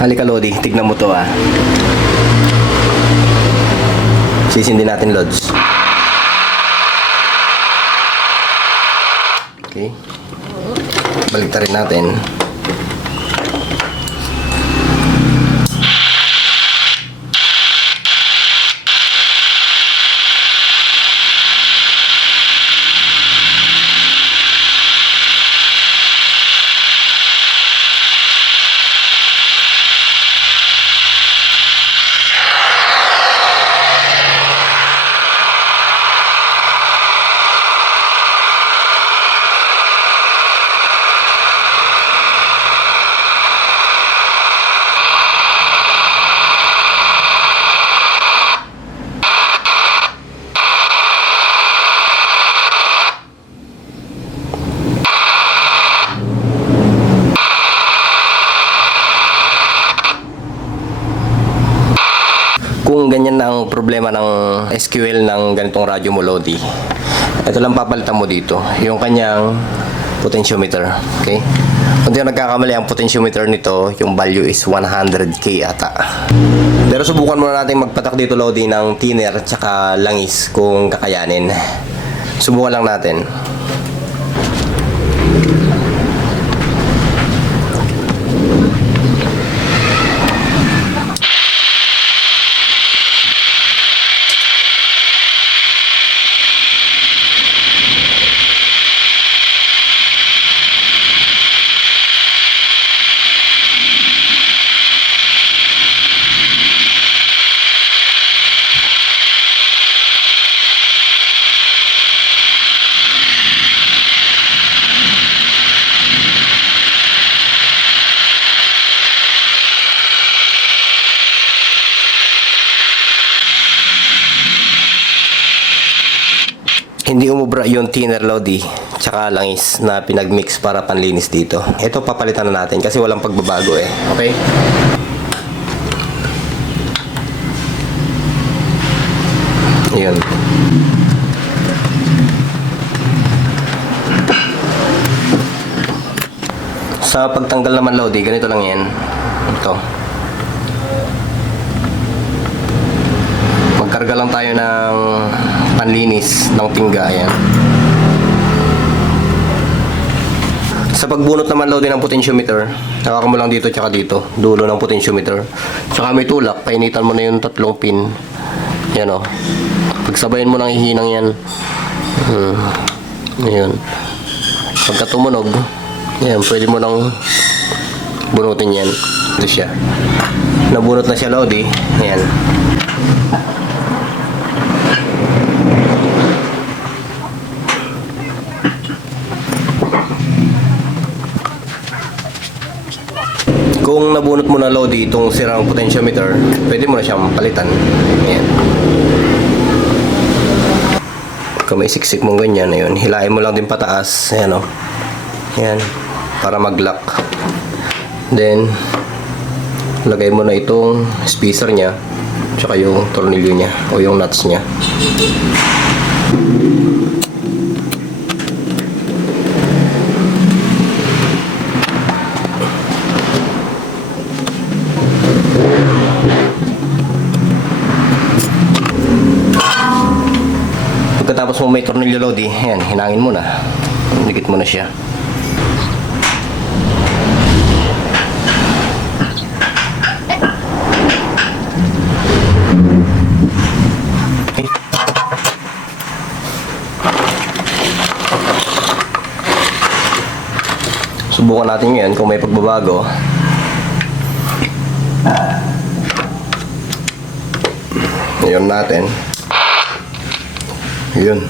Halika Lodi, tignan mo to ah. Sisindi natin Lods. Okay. Baliktarin natin. Kung ganyan na ang problema ng SQL ng ganitong radyo mo Lodi, ito lang papalitan mo dito, yung kanyang potentiometer. Okay? Kung di ako nagkakamali, ang potentiometer nito, yung value is 100k ata. Pero subukan muna natin magpatak dito Lodi ng thinner tsaka langis kung kakayanin. Subukan lang natin. Hindi umubra yung thinner Lodi tsaka langis na pinagmix para panlinis dito. Ito papalitan na natin kasi walang pagbabago eh. Okay? Ayun. Sa pagtanggal naman Lodi, ganito lang yan. Ito. Magkarga lang tayo ng panlinis ng tingga. Ayan. Sa pagbunot naman Lodi ng potentiometer, nakaka mo lang dito tsaka dito, dulo ng potentiometer. Tsaka may tulak, painitan mo na yung tatlong pin. Yan o. Pagsabayin mo ng hihinang yan. Ayan. Pagka tumunog, yan, pwede mo nang bunutin yan. Ito siya. Nabunot na siya Lodi. Ayan. Kung nabunot mo na Lodi itong sirang potentiometer, pwede mo na siyang palitan. Ayan. Kung may siksik mong ganyan, ayun, hilahin mo lang din pataas. Ayan o. Ayan. Para mag-lock. Then, lagay mo na itong spacer niya, tsaka yung tornilyo niya, o yung nuts niya. Pagkatapos mo may tornilyo Lodi, ayan, hinangin mo na. Dikit mo na siya. Okay. Subukan natin yan kung may pagbabago. Ayan natin. Yun.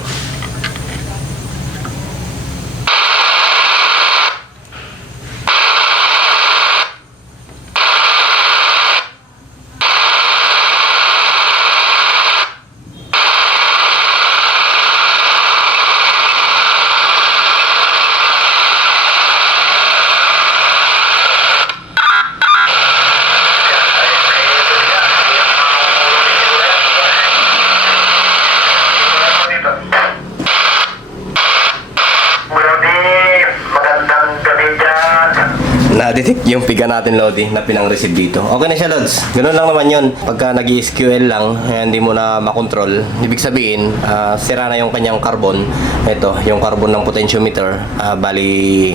na-detect yung piga natin, Lodi, na pinang-receive dito. Okay na siya, Lods. Ganun lang naman yun. Pagka nag-SQL lang, hindi mo na makontrol. Ibig sabihin, sira na yung kanyang carbon. Ito, yung carbon ng potentiometer. Bali,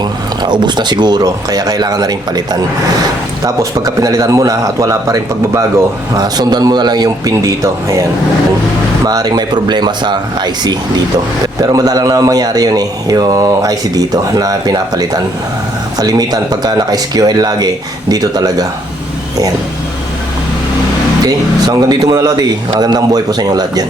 ubus na siguro. Kaya kailangan na rin palitan. Tapos, pagka pinalitan mo na at wala pa rin pagbabago, sundan mo na lang yung pin dito. Ayan. Maaring may problema sa IC dito. Pero madalang naman mangyari yun yung IC dito na pinapalitan. Kalimitan pagka naka-SQL lagi, dito talaga. Ayan. Okay, so hanggang dito muna, Lodi. Magandang buhay po sa inyo lahat dyan.